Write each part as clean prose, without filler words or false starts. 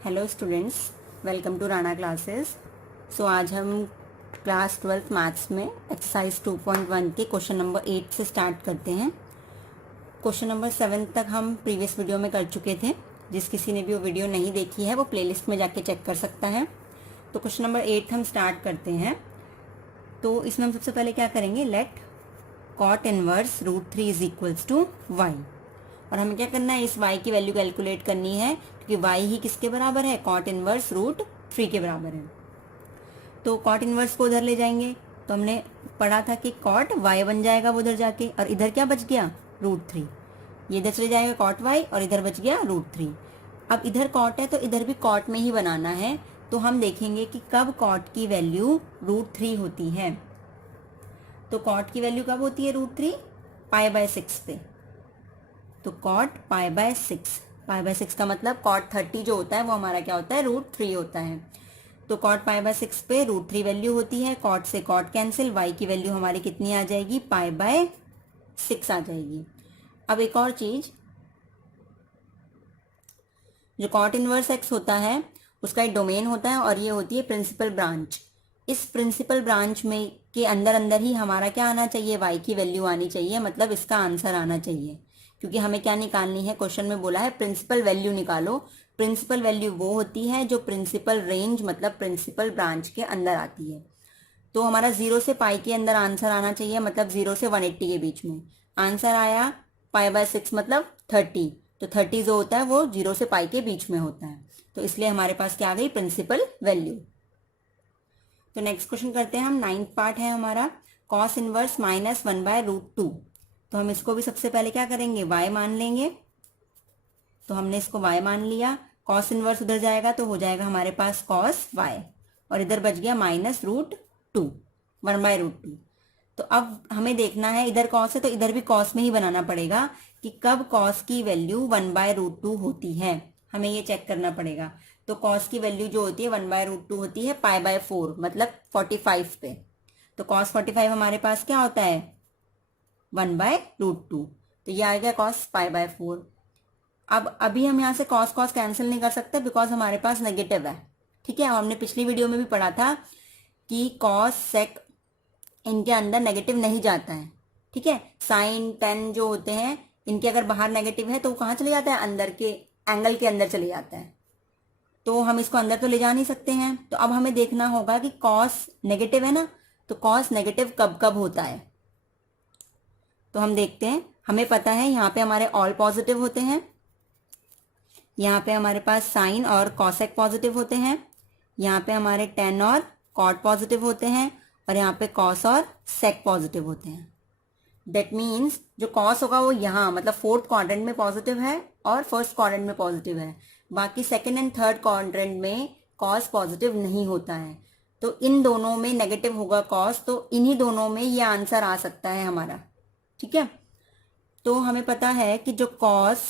Hello students, welcome to Rana classes. So आज हम class 12th maths में एक्सरसाइज 2.1 के क्वेश्चन नंबर 8 से स्टार्ट करते हैं। क्वेश्चन नंबर 7 तक हम प्रीवियस वीडियो में कर चुके थे। जिस किसी ने भी वो वीडियो नहीं देखी है वो प्लेलिस्ट में जाके चेक कर सकता है। तो क्वेश्चन नंबर 8 हम स्टार्ट करते हैं। तो इसमें हम सबसे पहले क्या करेंगे, let cot inverse √3 is equals to y. और हमें क्या करना है, इस y की वैल्यू कैलकुलेट करनी है क्योंकि y ही किसके बराबर है, कॉट इनवर्स √3 के बराबर है। तो कॉट इनवर्स को उधर ले जाएंगे तो हमने पढ़ा था कि कॉट y बन जाएगा वो उधर जाके, और इधर क्या बच गया, √3। ये इधर चले जाएगा कॉट y और इधर बच गया √3। अब इधर कॉट है तो इधर भी कॉट में ही बनाना है। तो हम देखेंगे कि कब कॉट की वैल्यू √3 होती है। तो कॉट की वैल्यू कब होती है √3, π/6 पे। तो कॉट π/6 का मतलब कॉट 30 जो होता है वो हमारा क्या होता है, √3 होता है। तो कॉट π/6 पे √3 वैल्यू होती है। कॉट से कॉट कैंसिल, y की वैल्यू हमारी कितनी आ जाएगी, π/6 आ जाएगी। अब एक और चीज, जो कॉट इनवर्स x होता है उसका एक डोमेन होता है और ये होती है प्रिंसिपल ब्रांच। इस प्रिंसिपल ब्रांच में के अंदर अंदर ही हमारा क्या आना चाहिए, y की वैल्यू आनी चाहिए, मतलब इसका आंसर आना चाहिए। क्योंकि हमें क्या निकालनी है, क्वेश्चन में बोला है प्रिंसिपल वैल्यू निकालो। प्रिंसिपल वैल्यू वो होती है जो प्रिंसिपल रेंज मतलब प्रिंसिपल ब्रांच के अंदर आती है। तो हमारा 0 से पाई के अंदर आंसर आना चाहिए, मतलब 0 से 180 के बीच में। आंसर आया π/6 मतलब 30। तो 30 जो होता है वो 0 से पाई के बीच में होता है। तो इसलिए हमारे पास क्या आ गई, प्रिंसिपल वैल्यू। तो नेक्स्ट क्वेश्चन करते हैं हम। 9th पार्ट है हमारा, कॉस इनवर्स -1/√2। तो हम इसको भी सबसे पहले क्या करेंगे, y मान लेंगे। तो हमने इसको y मान लिया। कॉस इनवर्स उधर जाएगा तो हो जाएगा हमारे पास कॉस y, और इधर बच गया -√2, 1/√2। तो अब हमें देखना है, इधर कॉस है तो इधर भी कॉस में ही बनाना पड़ेगा कि कब कॉस की वैल्यू 1/√2 होती है, हमें ये चेक करना पड़ेगा। तो कॉस की वैल्यू जो होती है 1/√2 होती है π/4 मतलब 45 पे। तो कॉस 45 हमारे पास क्या होता है, 1/√2। तो ये आ गया कॉस π/4। अब अभी हम यहाँ से कॉस कॉस कैंसिल नहीं कर सकते बिकॉज हमारे पास नेगेटिव है। ठीक है, हमने पिछली वीडियो में भी पढ़ा था कि कॉस सेक इनके अंदर नेगेटिव नहीं जाता है। ठीक है, साइन टेन जो होते हैं इनके अगर बाहर नेगेटिव है तो वो कहाँ चले जाता है, अंदर के एंगल के अंदर चले जाता है। तो हम इसको अंदर तो ले जा नहीं सकते हैं। तो अब हमें देखना होगा कि कॉस नेगेटिव है ना, तो कॉस नेगेटिव कब कब होता है। तो हम देखते हैं, हमें पता है यहाँ पे हमारे ऑल पॉजिटिव होते हैं, यहाँ पे हमारे पास साइन और कॉसेक पॉजिटिव होते हैं, यहाँ पे हमारे टेन और कॉट पॉजिटिव होते हैं, और यहाँ पे कॉस और सेक पॉजिटिव होते हैं। दैट मीन्स जो कॉस होगा वो यहाँ मतलब 4th क्वाड्रेंट में पॉजिटिव है और 1st क्वाड्रेंट में पॉजिटिव है। बाकी 2nd एंड 3rd क्वाड्रेंट में कॉस पॉजिटिव नहीं होता है। तो इन दोनों में नेगेटिव होगा कॉस, तो इन्हीं दोनों में ये आंसर आ सकता है हमारा। ठीक है, तो हमें पता है कि जो कॉस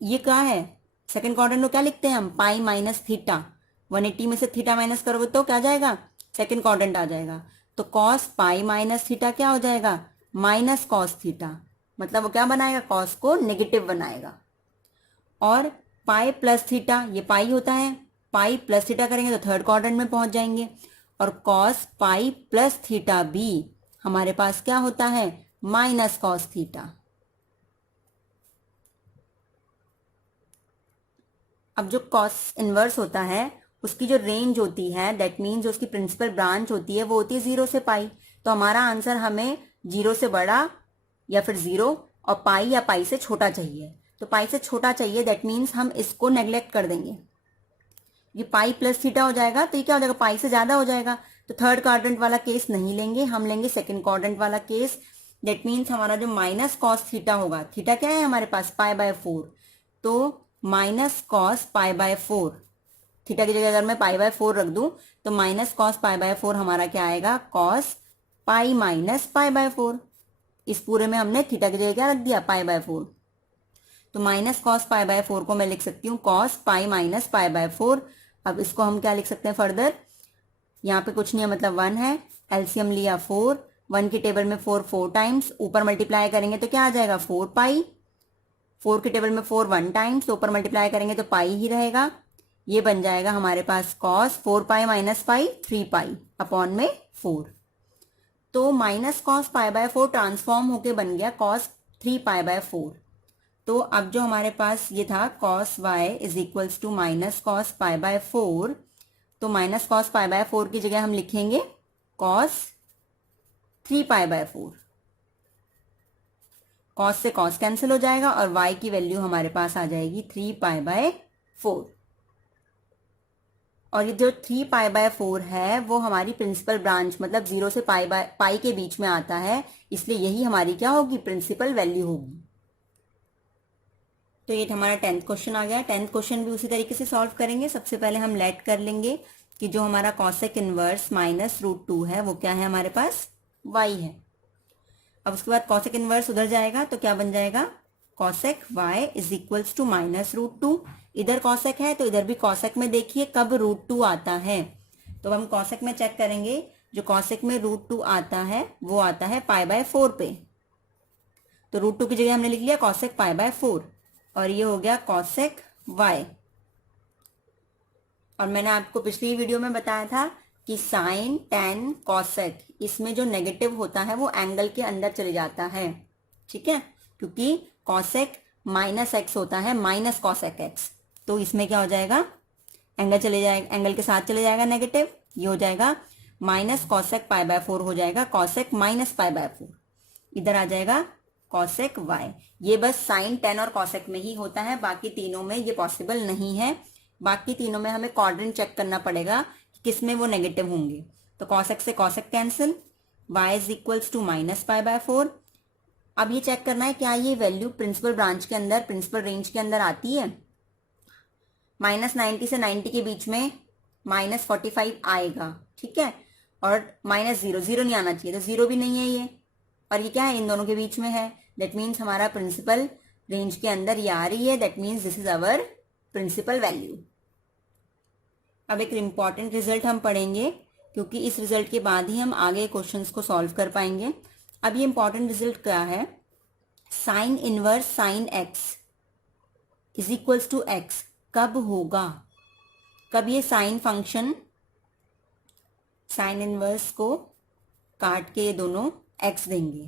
ये क्या है, 2nd क्वाड्रेंट में क्या लिखते हैं हम, π-θ। 180 में से थीटा माइनस करोगे तो क्या जाएगा, 2nd क्वाड्रेंट आ जाएगा। तो कॉस π-θ क्या हो जाएगा, माइनस कॉस थीटा, मतलब वो क्या बनाएगा, कॉस को नेगेटिव बनाएगा। और π+θ, ये पाई होता है, π+θ करेंगे तो 3rd क्वाड्रेंट में पहुंच जाएंगे। और कॉस π+θ भी हमारे पास क्या होता है, माइनस कॉस थीटा। अब जो कॉस इनवर्स होता है उसकी जो रेंज होती है, दैट मीन जो उसकी प्रिंसिपल ब्रांच होती है वो होती है 0 से पाई। तो हमारा आंसर हमें 0 से बड़ा या फिर 0 और पाई या पाई से छोटा चाहिए। तो पाई से छोटा चाहिए, दैट मीन्स हम इसको नेग्लेक्ट कर देंगे। ये π+θ हो जाएगा तो ये क्या हो जाएगा, पाई से ज्यादा हो जाएगा। तो 3rd क्वाड्रेंट वाला केस नहीं लेंगे, हम लेंगे 2nd क्वाड्रेंट वाला केस। दैट मीन्स हमारा जो माइनस कॉस थीटा होगा, थीटा क्या है हमारे पास, π/4। तो माइनस कॉस π/4, थीटा की जगह अगर मैं π/4 रख दूं तो माइनस कॉस π/4 हमारा क्या आएगा, कॉस पाई माइनस π/4। इस पूरे में हमने थीटा की जगह क्या रख दिया, π/4। तो माइनस कॉस π/4 को मैं लिख सकती हूँ कॉस पाई माइनस π/4। अब इसको हम क्या लिख सकते हैं फर्दर, यहाँ पे कुछ नहीं है मतलब 1 है, एलसीएम लिया 4, 1 की टेबल में 4 टाइम्स, ऊपर मल्टीप्लाई करेंगे तो क्या आ जाएगा 4 पाई, 4 की टेबल में 4 1 टाइम्स, तो ऊपर मल्टीप्लाई करेंगे तो पाई ही रहेगा। ये बन जाएगा हमारे पास cos 4 pi minus pi 3 pi upon में 4। तो minus cos pi by 4 transform होके बन गया कॉस 3 पाई बाय 4। तो अब जो हमारे पास ये था cos y is equals to minus cos pi by 4, तो माइनस कॉस पाई बाय 4 की जगह हम लिखेंगे कॉस 3 पाई बाय 4। कॉस से कॉस कैंसिल हो जाएगा और y की वैल्यू हमारे पास आ जाएगी 3 पाई बाय 4। और ये जो 3 पाई बाय 4 है वो हमारी प्रिंसिपल ब्रांच मतलब 0 से पाई के बीच में आता है, इसलिए यही हमारी क्या होगी, प्रिंसिपल वैल्यू होगी। तो ये हमारा 10th क्वेश्चन आ गया। 10th क्वेश्चन भी उसी तरीके से सॉल्व करेंगे। सबसे पहले हम लेट कर लेंगे कि जो हमारा कॉसेक इनवर्स माइनस √2 है वो क्या है, हमारे पास y है। अब उसके बाद कॉसेक इनवर्स उधर जाएगा तो क्या बन जाएगा, cosec y is equals to minus √2। इधर कॉसेक है तो इधर भी कॉसेक में देखिए कब √2 आता है, तो हम कॉसेक में चेक करेंगे। जो कॉसेक में √2 आता है वो आता है पाई बाय 4 पे, तो √2 की जगह हमने लिख लिया कॉसेक पाई बाय 4 और ये हो गया कॉसेक y। और मैंने आपको पिछली वीडियो में बताया था कि साइन टेन कॉसेक इसमें जो नेगेटिव होता है वो एंगल के अंदर चले जाता है, ठीक है, क्योंकि कॉसेक माइनस एक्स होता है माइनस कॉसेक एक्स, तो इसमें क्या हो जाएगा, एंगल चले जाएगा, एंगल के साथ चले जाएगा नेगेटिव, ये हो जाएगा माइनस कॉसेक पाई बाय 4 हो जाएगा कॉसेक माइनस पाई बाय 4, इधर आ जाएगा कॉसेक वाई। ये बस साइन टेन और कॉसेक में ही होता है, बाकी तीनों में ये पॉसिबल नहीं है। बाकी तीनों में हमें क्वाड्रेंट चेक करना पड़ेगा कि किसमें वो नेगेटिव होंगे। तो कॉसेक से cosec cancel, y is equals to minus pi by 4। अब ये चेक करना है क्या ये वैल्यू प्रिंसिपल ब्रांच के अंदर, प्रिंसिपल रेंज के अंदर आती है। माइनस 90 से 90 के बीच में माइनस 45 आएगा, ठीक है, और माइनस 0 0 नहीं आना चाहिए, तो 0 भी नहीं है ये, और ये क्या है, इन दोनों के बीच में है। दैट मीन्स हमारा प्रिंसिपल रेंज के अंदर ये आ रही है, that means this is our principal value. अब एक इम्पॉर्टेंट रिजल्ट हम पढ़ेंगे क्योंकि इस रिजल्ट के बाद ही हम आगे क्वेश्चंस को सॉल्व कर पाएंगे। अब ये इंपॉर्टेंट रिजल्ट क्या है, sine inverse sine x is equals to x कब होगा, कब ये साइन फंक्शन साइन इनवर्स को काट के ये दोनों एक्स देंगे।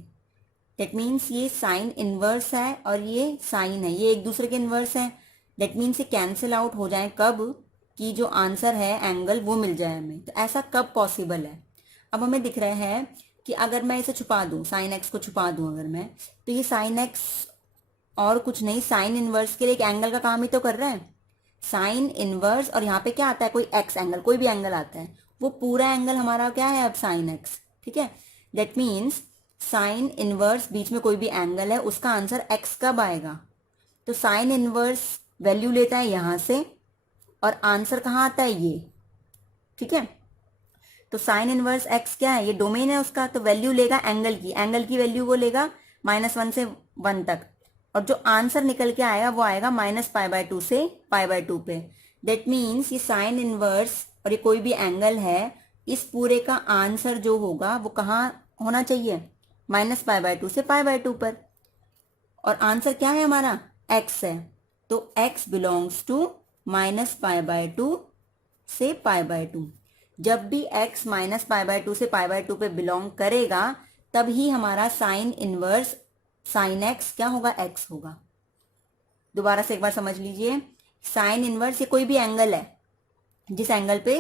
दैट मीन्स ये साइन इनवर्स है और ये साइन है, ये एक दूसरे के इनवर्स है। दैट मीन्स ये कैंसिल आउट हो जाए कब, कि जो आंसर है एंगल वो मिल जाए हमें। तो ऐसा कब पॉसिबल है, अब हमें दिख रहा है कि अगर मैं इसे छुपा दूं, साइन एक्स को छुपा दूं अगर मैं, तो ये साइन एक्स और कुछ नहीं साइन इनवर्स के लिए एक एंगल का काम ही तो कर रहा है। साइन इनवर्स और यहाँ पे क्या आता है, कोई एक्स एंगल, कोई भी एंगल आता है, वो पूरा एंगल हमारा क्या है अब साइन एक्स, ठीक है। दैट मीन्स साइन इनवर्स बीच में कोई भी एंगल है उसका आंसर एक्स कब आएगा, तो साइन इनवर्स वैल्यू लेता है यहां से और आंसर कहाँ आता है ये, ठीक है। तो साइन इनवर्स एक्स क्या है, ये डोमेन है उसका, तो वैल्यू लेगा एंगल की, एंगल की वैल्यू वो लेगा -1 से 1 तक, और जो आंसर निकल के आएगा वो आएगा -π/2 से π/2 पे। दैट मीन्स ये साइन इनवर्स और ये कोई भी एंगल है, इस पूरे का आंसर जो होगा वो कहाँ होना चाहिए, -π/2 से π/2 पर, और आंसर क्या है हमारा x है, तो x बिलोंग्स टू -π/2 से π/2। जब भी x -π/2 से π/2 पे बिलोंग करेगा तब ही हमारा साइन इनवर्स साइन x क्या होगा, x होगा। दोबारा से एक बार समझ लीजिए, साइन इनवर्स ये कोई भी एंगल है, जिस एंगल पे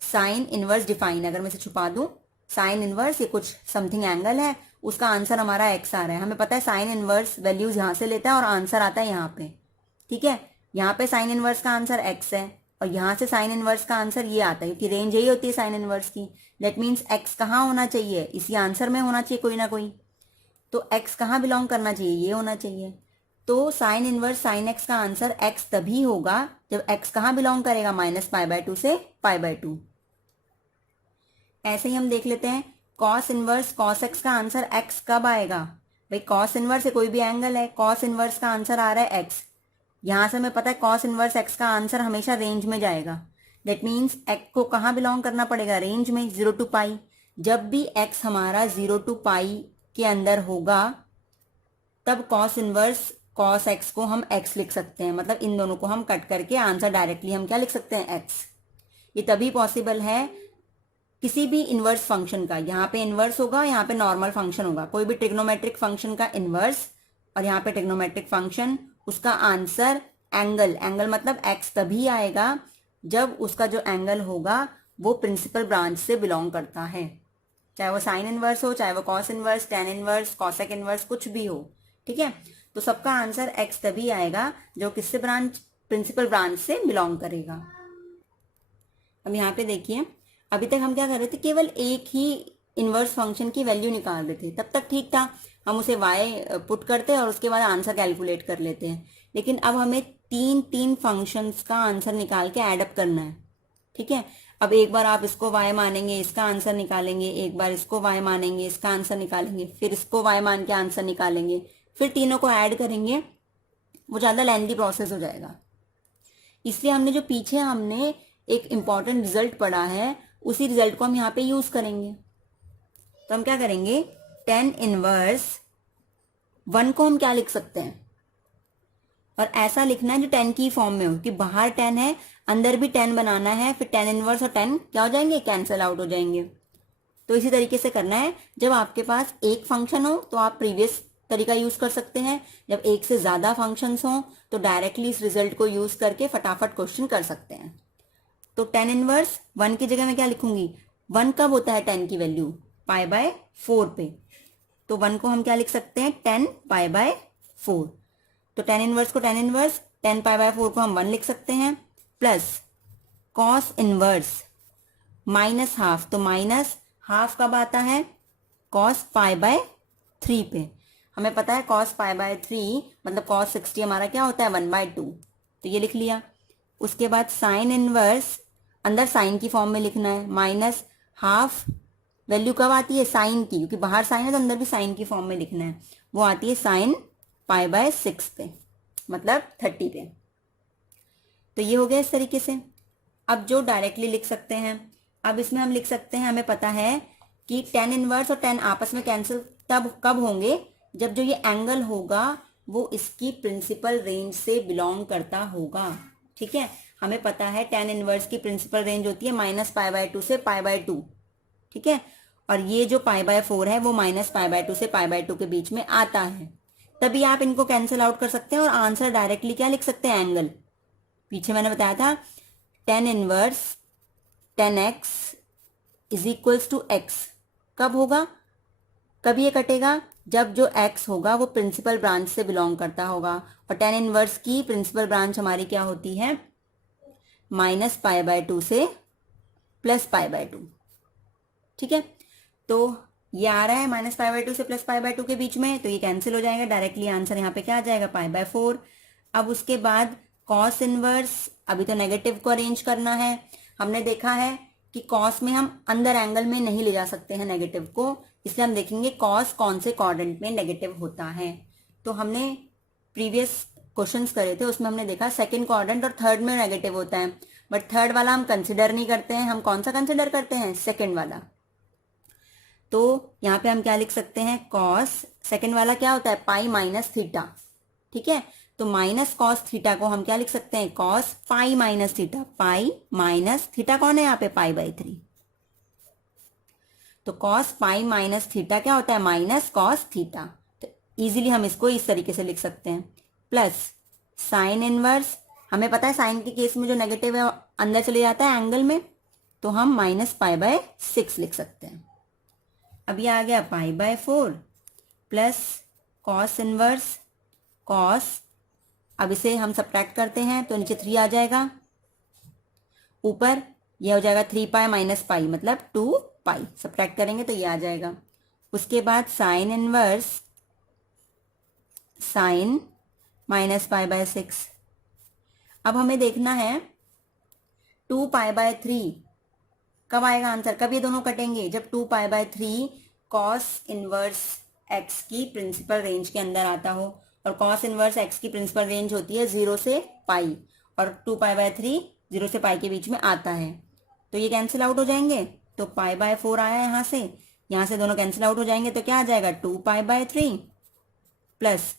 साइन इनवर्स डिफाइन है, अगर मैं इसे छुपा दूं, साइन इनवर्स ये कुछ समथिंग एंगल है, उसका आंसर हमारा x आ रहा है। हमें पता है साइन इनवर्स वैल्यूज यहां से लेता है और आंसर आता है यहाँ पे, ठीक है। यहाँ पे साइन इनवर्स का आंसर x है और यहाँ से साइन इनवर्स का आंसर ये आता है, क्योंकि रेंज यही होती है साइन इनवर्स की। दैट मीन्स x कहाँ होना चाहिए, इसी आंसर में होना चाहिए कोई ना कोई, तो x कहाँ बिलोंग करना चाहिए, ये होना चाहिए। तो साइन इनवर्स साइन x का आंसर x तभी होगा जब x कहाँ बिलोंग करेगा, -π/2 से π/2। ऐसे ही हम देख लेते हैं कॉस इनवर्स कॉस x का आंसर x कब आएगा, भाई कॉस इनवर्स है कोई भी एंगल है, कॉस इनवर्स का आंसर आ रहा है x, यहां से हमें पता है कॉस इनवर्स x का आंसर हमेशा रेंज में जाएगा। दैट मीन्स x को कहाँ बिलोंग करना पड़ेगा, रेंज में 0 to π। जब भी x हमारा 0 to π के अंदर होगा तब कॉस इनवर्स कॉस एक्स को हम एक्स लिख सकते हैं, मतलब इन दोनों को हम कट करके आंसर डायरेक्टली हम क्या लिख सकते हैं, एक्स। ये तभी पॉसिबल है किसी भी इनवर्स फंक्शन का, यहाँ पे इनवर्स होगा, यहाँ पे नॉर्मल फंक्शन होगा, कोई भी ट्रिग्नोमेट्रिक फंक्शन का इनवर्स और यहाँ पे ट्रिग्नोमेट्रिक फंक्शन, उसका आंसर एंगल, एंगल मतलब एक्स तभी आएगा जब उसका जो एंगल होगा वो प्रिंसिपल ब्रांच से बिलोंग करता है, चाहे वो साइन इनवर्स हो, चाहे वो cos inverse, tan inverse, cosec inverse, कुछ भी हो। ठीक है, तो सबका आंसर एक्स तभी आएगा जो किससे ब्रांच, प्रिंसिपल ब्रांच से बिलोंग करेगा। अब यहाँ पे देखिए, अभी तक हम क्या कर रहे थे, केवल एक ही इनवर्स फंक्शन की वैल्यू निकाल रहे थे, तब तक ठीक था, हम उसे y पुट करते हैं और उसके बाद आंसर कैलकुलेट कर लेते हैं। लेकिन अब हमें तीन तीन फंक्शंस का आंसर निकाल के एडअप करना है। ठीक है, अब एक बार आप इसको y मानेंगे, इसका आंसर निकालेंगे, एक बार इसको y मानेंगे, इसका आंसर निकालेंगे, फिर इसको y मान के आंसर निकालेंगे, फिर तीनों को ऐड करेंगे, वो ज़्यादा लेंथी प्रोसेस हो जाएगा। इसलिए हमने जो पीछे हमने एक इम्पॉर्टेंट रिजल्ट पढ़ा है, उसी रिजल्ट को हम यहाँ पे यूज करेंगे। तो हम क्या करेंगे, टेन इनवर्स 1 को हम क्या लिख सकते हैं, और ऐसा लिखना है जो 10 की फॉर्म में हो, कि बाहर 10 है, अंदर भी 10 बनाना है, फिर 10 इनवर्स और 10 क्या हो जाएंगे, कैंसिल आउट हो जाएंगे। तो इसी तरीके से करना है। जब आपके पास एक फंक्शन हो तो आप प्रीवियस तरीका यूज कर सकते हैं, जब एक से ज्यादा फंक्शंस हो तो डायरेक्टली इस रिजल्ट को यूज करके फटाफट क्वेश्चन कर सकते हैं। तो 10 इनवर्स 1 की जगह मैं क्या लिखूंगी, 1 कब होता है 10 की वैल्यू, π/4 पे, तो 1 को हम क्या लिख सकते हैं, 10 π/4। तो 10 इनवर्स को 10 इनवर्स, 10 π/4 को हम 1 लिख सकते हैं, plus cos inverse minus half, तो माइनस हाफ कब आता है, कॉस π/3 पे। हमें पता है कॉस π/3 मतलब कॉस 60 हमारा क्या होता है, 1/2, तो ये लिख लिया। उसके बाद साइन इनवर्स, अंदर साइन की फॉर्म में लिखना है, माइनस हाफ वैल्यू कब आती है, साइन की, क्योंकि बाहर साइन है तो अंदर भी साइन की फॉर्म में लिखना है, वो आती है साइन π/6 पे, मतलब 30 पे। तो ये हो गया इस तरीके से। अब जो डायरेक्टली लिख सकते हैं, अब इसमें हम लिख सकते हैं, हमें पता है कि 10 इनवर्स और 10 आपस में कैंसिल तब कब होंगे, जब जो ये एंगल होगा वो इसकी प्रिंसिपल रेंज से बिलोंग करता होगा। ठीक है, हमें पता है 10 इनवर्स की प्रिंसिपल रेंज होती है -π/2 से π/2। ठीक है, और ये जो π/4 है वो -π/2 से π/2 के बीच में आता है, तभी आप इनको कैंसिल आउट कर सकते हैं और आंसर डायरेक्टली क्या लिख सकते हैं, एंगल। पीछे मैंने बताया था 10 inverse 10x is equals to x कब होगा, कब ये कटेगा, जब जो x होगा वो प्रिंसिपल ब्रांच से बिलोंग करता होगा, और 10 इनवर्स की प्रिंसिपल ब्रांच हमारी क्या होती है, -π/2 से +π/2। ठीक है, तो ये आ रहा है -π/2 से +π/2 के बीच में, तो ये कैंसिल हो जाएगा, डायरेक्टली आंसर यहाँ पे क्या आ जाएगा, π/4। अब उसके बाद कॉस इनवर्स, अभी तो नेगेटिव को अरेंज करना है। हमने देखा है कि कॉस में हम अंदर एंगल में नहीं ले जा सकते हैं नेगेटिव को, इसलिए हम देखेंगे कॉस कौन से क्वाड्रेंट में नेगेटिव होता है। तो हमने प्रीवियस क्वेश्चंस करे थे, उसमें हमने देखा सेकंड क्वाड्रेंट और थर्ड में नेगेटिव होता है, बट थर्ड वाला हम कंसिडर नहीं करते हैं, हम कौन सा कंसिडर करते हैं, सेकंड वाला। तो यहाँ पे हम क्या लिख सकते हैं, कॉस, सेकंड वाला क्या होता है, π-θ। ठीक है, तो माइनस कॉस थीटा को हम क्या लिख सकते हैं, कॉस π-θ। π-θ कौन है यहाँ पे, π/3। तो कॉस π-θ क्या होता है, माइनस कॉस थीटा। तो इजीली हम इसको इस तरीके से लिख सकते हैं, प्लस साइन इनवर्स, हमें पता है साइन के केस में जो नेगेटिव है अंदर चले जाता है एंगल में, तो हम -π/6 लिख सकते हैं। अब ये आ गया π/4 प्लस कॉस इनवर्स कॉस, अब इसे हम सब्ट्रैक्ट करते हैं तो नीचे 3 आ जाएगा, ऊपर ये हो जाएगा 3π - π मतलब 2π, सब्ट्रैक्ट करेंगे तो ये आ जाएगा। उसके बाद साइन इनवर्स साइन -π/6। अब हमें देखना है 2π/3 कब आएगा आंसर, कब ये दोनों कटेंगे, जब 2π/3 कॉस इनवर्स x की प्रिंसिपल रेंज के अंदर आता हो, और कॉस इनवर्स x की प्रिंसिपल रेंज होती है 0 से π, और 2π/3 0 से π के बीच में आता है, तो ये कैंसिल आउट हो जाएंगे। तो π/4 आया यहाँ से दोनों कैंसिल आउट हो जाएंगे, तो क्या आ जाएगा 2π/3 प्लस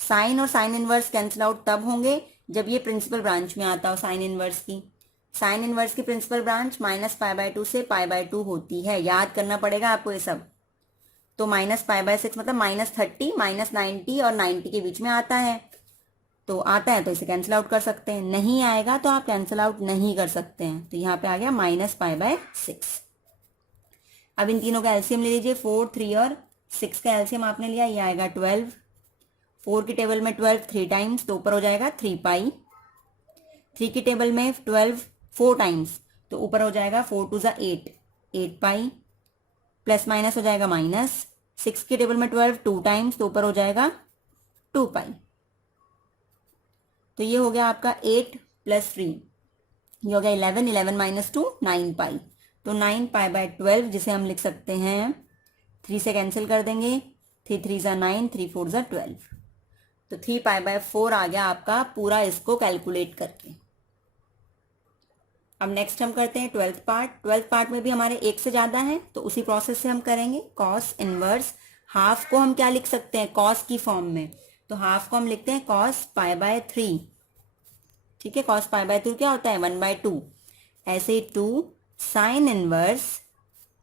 साइन और साइन इनवर्स कैंसिल आउट तब होंगे जब ये प्रिंसिपल ब्रांच में आता हो। साइन इनवर्स की प्रिंसिपल ब्रांच -π/2 से π/2 होती है, याद करना पड़ेगा आपको ये सब। तो -π/6 मतलब -30, -90 और 90 के बीच में आता है। तो आता है तो इसे कैंसिल आउट कर सकते हैं, नहीं आएगा तो आप कैंसिल आउट नहीं कर सकते हैं। तो यहाँ पे आ गया -π/6। अब इन तीनों का एलसीएम ले लीजिए, 4, 3 और 6 का एलसीएम आपने लिया, ये आएगा 12। 4 की टेबल में 12 3 टाइम्स तो ऊपर हो जाएगा 3π। 3 की टेबल में 12 4 टाइम्स तो ऊपर हो जाएगा 4 2 ज़ा 8, 8π। प्लस माइनस हो जाएगा माइनस। 6 की टेबल में 12 2 टाइम्स तो ऊपर हो जाएगा 2π। तो ये हो गया आपका 8 + 3, ये हो गया 11, 11 - 2 9π। तो 9π/12 जिसे हम लिख सकते हैं, 3 से कैंसिल कर देंगे, 3 3 ज़ा 9, 3 4 ज़ा 12। तो 3π/4 आ गया आपका पूरा, इसको कैलकुलेट करके। अब नेक्स्ट हम करते हैं 12th पार्ट। 12th पार्ट में भी हमारे एक से ज़्यादा है तो उसी प्रोसेस से हम करेंगे। कॉस इनवर्स हाफ को हम क्या लिख सकते हैं, कॉस की फॉर्म में, तो हाफ को हम लिखते हैं cos π/3। ठीक है, cos π/3 क्या होता है, 1/2। ऐसे ही 2 साइन इनवर्स,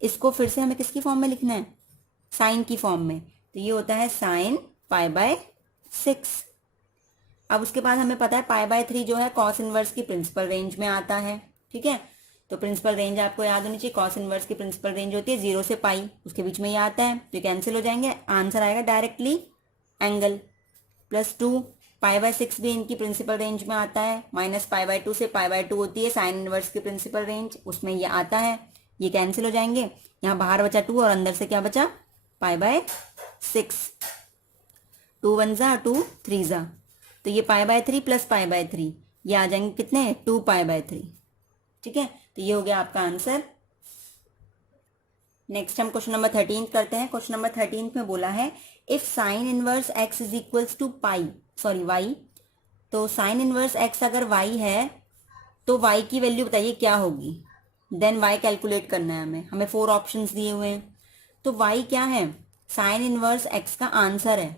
इसको फिर से हमें किसकी फॉर्म में लिखना है, साइन की फॉर्म में, तो ये होता है साइन π/6। अब उसके बाद हमें पता है π/3 जो है कॉस इनवर्स की प्रिंसिपल रेंज में आता है। ठीक है, तो प्रिंसिपल रेंज आपको याद होनी चाहिए, कॉस इनवर्स की प्रिंसिपल रेंज होती है 0 से π, उसके बीच में ये आता है, तो कैंसिल हो जाएंगे, आंसर आएगा डायरेक्टली एंगल। +2 π/6 भी इनकी प्रिंसिपल रेंज में आता है, -π/2 से π/2 होती है साइन इनवर्स की प्रिंसिपल रेंज, उसमें ये आता है, ये कैंसिल हो जाएंगे, यहाँ बाहर बचा 2 और अंदर से क्या बचा π/6। 2 1 ज़ा 2 3 ज़ा, तो ये π/3 + π/3 ये आ जाएंगे कितने, 2π/3। ठीक है, तो ये हो गया आपका आंसर। नेक्स्ट हम क्वेश्चन नंबर 13 करते हैं। क्वेश्चन नंबर 13 में बोला है if sine inverse x is equals to y, तो साइन इनवर्स x अगर y है तो y की वैल्यू बताइए क्या होगी। देन y कैलकुलेट करना है हमें 4 ऑप्शंस दिए हुए हैं। तो y क्या है, साइन इनवर्स x का आंसर है,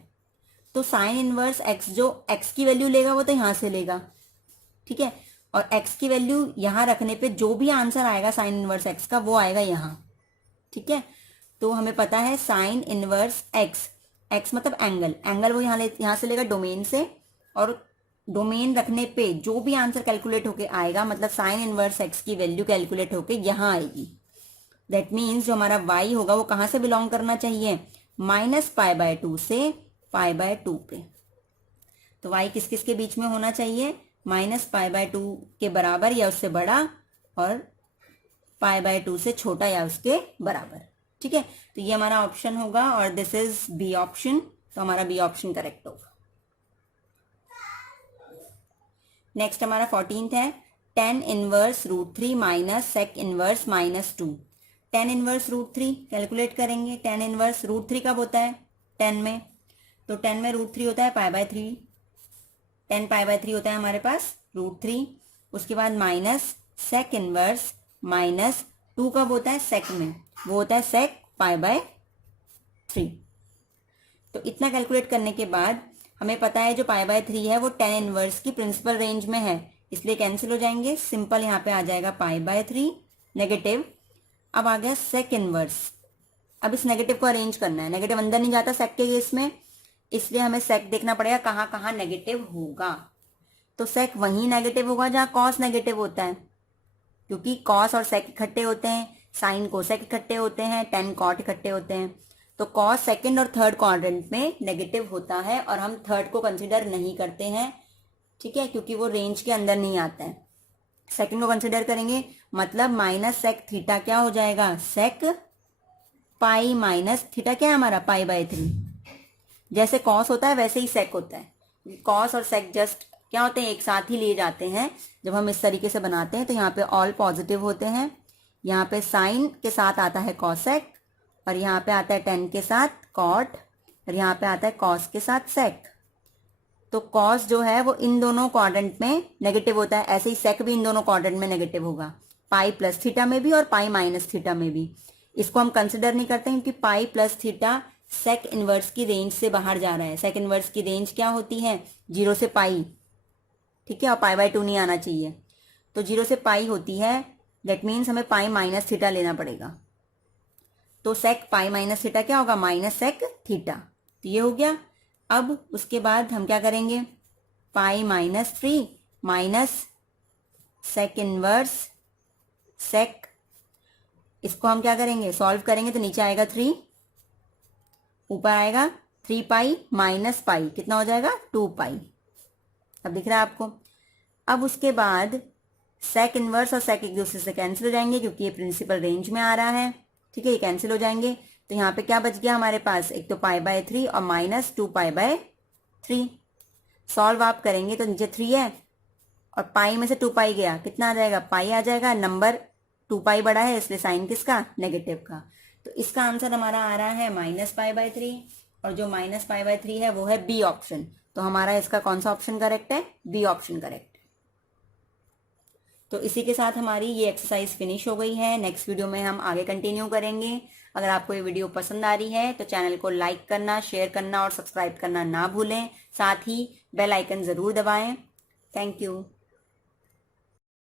तो साइन इनवर्स x जो x की वैल्यू लेगा वो तो यहाँ से लेगा। ठीक है, और x की वैल्यू यहाँ रखने पे जो भी आंसर आएगा साइन इनवर्स x का वो आएगा यहाँ। ठीक है, तो हमें पता है साइन इनवर्स x मतलब एंगल वो यहाँ से लेगा डोमेन से, और डोमेन रखने पे जो भी आंसर कैलकुलेट होके आएगा मतलब साइन इनवर्स x की वैल्यू कैलकुलेट होके यहाँ आएगी। दैट मीन्स जो हमारा y होगा वो कहाँ से बिलोंग करना चाहिए, -π/2 से π/2 पे। तो y किस किस के बीच में होना चाहिए, -π/2 के बराबर या उससे बड़ा, और π/2 से छोटा या उसके बराबर। ठीक है, तो ये हमारा ऑप्शन होगा और दिस इज बी ऑप्शन, तो हमारा बी ऑप्शन करेक्ट होगा। नेक्स्ट हमारा 14th है tan inverse √3 - sec inverse -2। tan inverse √3 calculate करेंगे। tan इनवर्स √3 कब होता है, 10 में, तो 10 में √3 होता है π/3, 10 π/3 होता है हमारे पास √3। उसके बाद माइनस सेक इनवर्स -2 कब होता है, सेक में, वो होता है सेक π/3। तो इतना कैलकुलेट करने के बाद हमें पता है जो π/3 है वो tan इनवर्स की प्रिंसिपल रेंज में है, इसलिए कैंसिल हो जाएंगे, सिंपल यहाँ पे आ जाएगा π/3 नेगेटिव। अब आ गया सेक इनवर्स, अब इस नेगेटिव को अरेंज करना है, नेगेटिव अंदर नहीं जाता सेक के केस में, इसलिए हमें सेक देखना पड़ेगा कहाँ कहाँ नेगेटिव होगा। तो सेक वहीं नेगेटिव होगा जहाँ कॉस नेगेटिव होता है, क्योंकि कॉस और सेक इकट्ठे होते हैं, साइन कोसेक इकट्ठे होते हैं, टेन कॉट इकट्ठे होते हैं। तो कॉस सेकंड और थर्ड क्वाड्रेंट में नेगेटिव होता है और हम थर्ड को कंसिडर नहीं करते हैं। ठीक है, क्योंकि वो रेंज के अंदर नहीं आता है। सेकंड को कंसिडर करेंगे मतलब -sec थीटा क्या हो जाएगा, sec पाई माइनस थीटा क्या है हमारा π/3। जैसे कॉस होता है वैसे ही सेक होता है, कॉस और सेक जस्ट क्या होते हैं, एक साथ ही लिए जाते हैं। जब हम इस तरीके से बनाते हैं तो यहाँ पे ऑल पॉजिटिव होते हैं, यहाँ पे साइन के साथ आता है कॉसेक, और यहाँ पे आता है टेन के साथ कॉट, और यहाँ पे आता है कॉस के साथ सेक। तो कॉस जो है वो इन दोनों क्वाड्रेंट में नेगेटिव होता है, ऐसे ही सेक भी इन दोनों क्वाड्रेंट में नेगेटिव होगा, पाई प्लस थीटा में भी और पाई माइनस थीटा में भी। इसको हम कंसिडर नहीं करते क्योंकि pi plus theta sec inverse की रेंज से बाहर जा रहा है। सेक इनवर्स की रेंज क्या होती है? 0 से पाई, ठीक है, और पाई/2 नहीं आना चाहिए। तो 0 से पाई होती है, दैट मीन्स हमें पाई माइनस थीटा लेना पड़ेगा। तो सेक पाई माइनस थीटा क्या होगा? Minus sec theta. तो ये हो गया। अब उसके बाद हम क्या करेंगे? पाई-3 माइनस सेक इनवर्स सेक, इसको हम क्या करेंगे? सॉल्व करेंगे तो नीचे आएगा 3, ऊपर आएगा 3 पाई माइनस पाई, कितना हो जाएगा? 2 पाई। अब दिख रहा है आपको? अब उसके बाद सेक इनवर्स और सेक एक दूसरे से कैंसिल हो जाएंगे क्योंकि ये प्रिंसिपल रेंज में आ रहा है, ठीक है, ये कैंसिल हो जाएंगे। तो यहाँ पे क्या बच गया हमारे पास? एक तो पाई/3 और माइनस 2 पाई/3। सॉल्व आप करेंगे तो नीचे 3 है और पाई में से 2 पाई गया, कितना आ जाएगा? पाई आ जाएगा। नंबर 2 पाई बड़ा है इसलिए साइन किसका? नेगेटिव का। तो इसका आंसर हमारा आ रहा है -पाई/3, और जो -पाई/3 है वो है बी ऑप्शन। तो हमारा इसका कौन सा ऑप्शन करेक्ट है? B option correct. तो इसी के साथ हमारी ये एक्सरसाइज फिनिश हो गई है। नेक्स्ट वीडियो में हम आगे कंटिन्यू करेंगे। अगर आपको ये वीडियो पसंद आ रही है तो चैनल को लाइक करना, शेयर करना और सब्सक्राइब करना ना भूलें। साथ ही बेल आइकन ज़रूर दबाएं। Thank you.